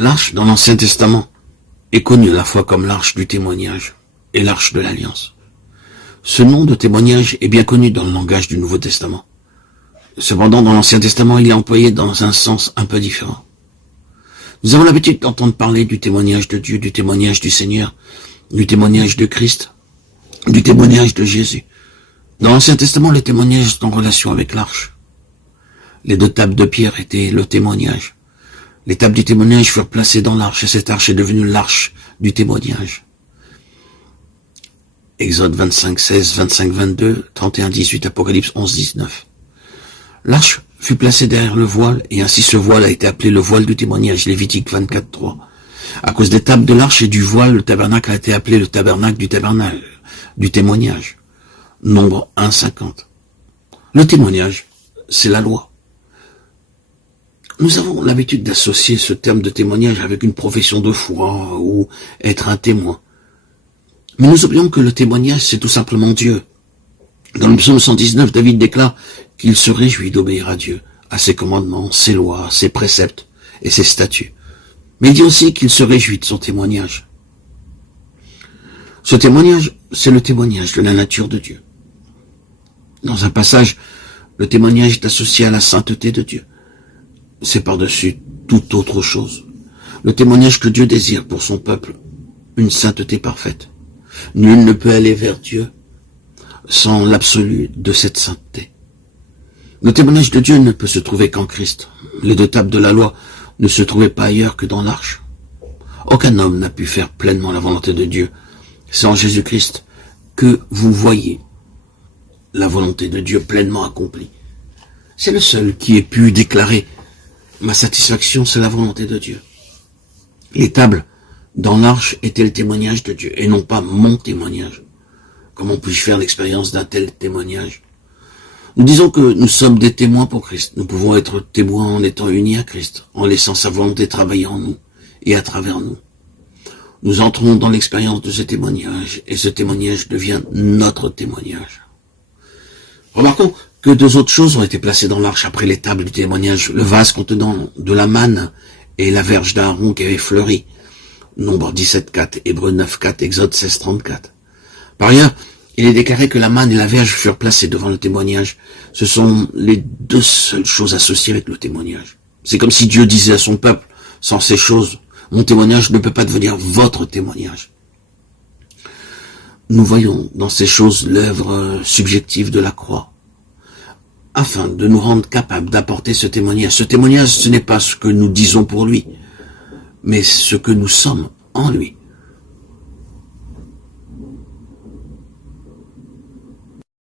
L'arche dans l'Ancien Testament est connue à la fois comme l'arche du témoignage et l'arche de l'Alliance. Ce nom de témoignage est bien connu dans le langage du Nouveau Testament. Cependant, dans l'Ancien Testament, il est employé dans un sens un peu différent. Nous avons l'habitude d'entendre parler du témoignage de Dieu, du témoignage du Seigneur, du témoignage de Christ, du témoignage de Jésus. Dans l'Ancien Testament, le témoignage est en relation avec l'arche. Les 2 tables de pierre étaient le témoignage. Les tables du témoignage furent placées dans l'arche, et cette arche est devenue l'arche du témoignage. Exode 25, 16, 25, 22, 31, 18, Apocalypse 11, 19. L'arche fut placée derrière le voile, et ainsi ce voile a été appelé le voile du témoignage, Lévitique 24, 3. À cause des tables de l'arche et du voile, le tabernacle a été appelé le tabernacle du témoignage. Nombre 1, 50. Le témoignage, c'est la loi. Nous avons l'habitude d'associer ce terme de témoignage avec une profession de foi ou être un témoin. Mais nous oublions que le témoignage, c'est tout simplement Dieu. Dans le psaume 119, David déclare qu'il se réjouit d'obéir à Dieu, à ses commandements, ses lois, ses préceptes et ses statuts. Mais il dit aussi qu'il se réjouit de son témoignage. Ce témoignage, c'est le témoignage de la nature de Dieu. Dans un passage, le témoignage est associé à la sainteté de Dieu. C'est par-dessus toute autre chose. Le témoignage que Dieu désire pour son peuple, une sainteté parfaite. Nul ne peut aller vers Dieu sans l'absolu de cette sainteté. Le témoignage de Dieu ne peut se trouver qu'en Christ. Les 2 tables de la loi ne se trouvaient pas ailleurs que dans l'arche. Aucun homme n'a pu faire pleinement la volonté de Dieu. C'est en Jésus-Christ que vous voyez la volonté de Dieu pleinement accomplie. C'est le seul qui ait pu déclarer « Ma satisfaction, c'est la volonté de Dieu ». Les tables dans l'arche étaient le témoignage de Dieu, et non pas mon témoignage. Comment puis-je faire l'expérience d'un tel témoignage? Nous disons que nous sommes des témoins pour Christ. Nous pouvons être témoins en étant unis à Christ, en laissant sa volonté travailler en nous et à travers nous. Nous entrons dans l'expérience de ce témoignage, et ce témoignage devient notre témoignage. Remarquons que 2 autres choses ont été placées dans l'arche après les tables du témoignage, le vase contenant de la manne et la verge d'Aaron qui avait fleuri. Nombre 17, 4, Hébreux 9, 4, Exode 16, 34. Par ailleurs, il est déclaré que la manne et la verge furent placées devant le témoignage. Ce sont les 2 seules choses associées avec le témoignage. C'est comme si Dieu disait à son peuple, sans ces choses, mon témoignage ne peut pas devenir votre témoignage. Nous voyons dans ces choses l'œuvre subjective de la croix, afin de nous rendre capables d'apporter ce témoignage. Ce témoignage, ce n'est pas ce que nous disons pour lui, mais ce que nous sommes en lui.